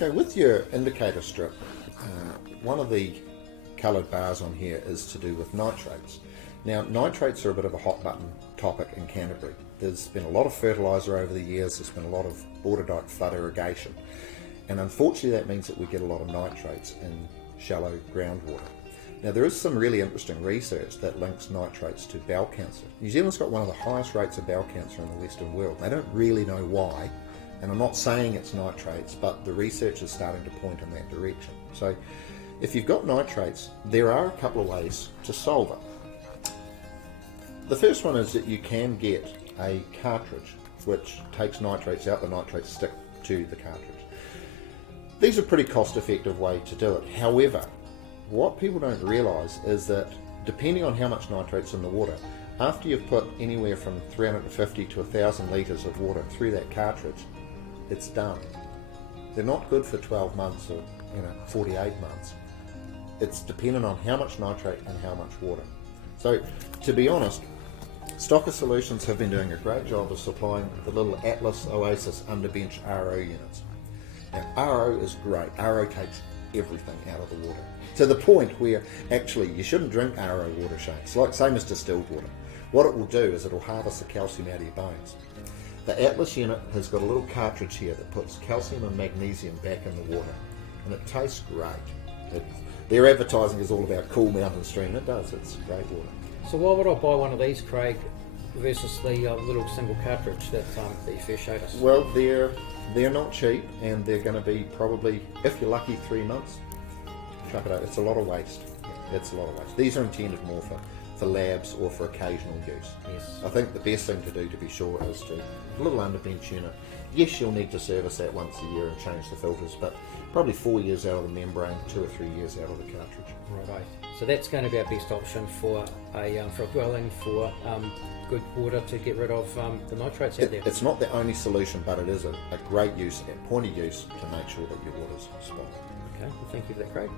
Okay, with your indicator strip, one of the coloured bars on here is to do with nitrates. Now, nitrates are a bit of a hot button topic in Canterbury. There's been a lot of fertiliser over the years, there's been a lot of border dike flood irrigation, and unfortunately that means that we get a lot of nitrates in shallow groundwater. Now, there is some really interesting research that links nitrates to bowel cancer. New Zealand's got one of the highest rates of bowel cancer in the Western world. They don't really know why, and I'm not saying it's nitrates, but the research is starting to point in that direction. So if you've got nitrates, there are a couple of ways to solve it. The first one is that you can get a cartridge which takes nitrates out, the nitrates stick to the cartridge. These are a pretty cost-effective way to do it. However, what people don't realise is that depending on how much nitrate's in the water, after you've put anywhere from 350 to 1,000 litres of water through that cartridge, it's done. They're not good for 12 months or 48 months. It's dependent on how much nitrate and how much water. So, to be honest, Stocker Solutions have been doing a great job of supplying the little Atlas Oasis underbench RO units. Now, RO is great. RO takes everything out of the water, to the point where actually you shouldn't drink RO water, Shane. It's like same as distilled water. What it will do is it will harvest the calcium out of your bones. The Atlas unit has got a little cartridge here that puts calcium and magnesium back in the water, and it tastes great. Their advertising is all about cool mountain stream. It does. It's great water. So why would I buy one of these, Craig, versus the little single cartridge that you first showed us? Well, they're not cheap, and they're going to be probably, if you're lucky, 3 months. Chuck it out. It's a lot of waste. It's a lot of waste. These are intended more for labs or for occasional use. Yes. I think the best thing to do, to be sure, is to a little underbench unit. Yes, you'll need to service that once a year and change the filters, but probably 4 years out of the membrane, 2 or 3 years out of the cartridge. Right. So that's going to be our best option for a dwelling for good water to get rid of the nitrates out there. It's not the only solution, but it is a great use, a point of use to make sure that your water's spot. Okay, well, thank you for that, Craig.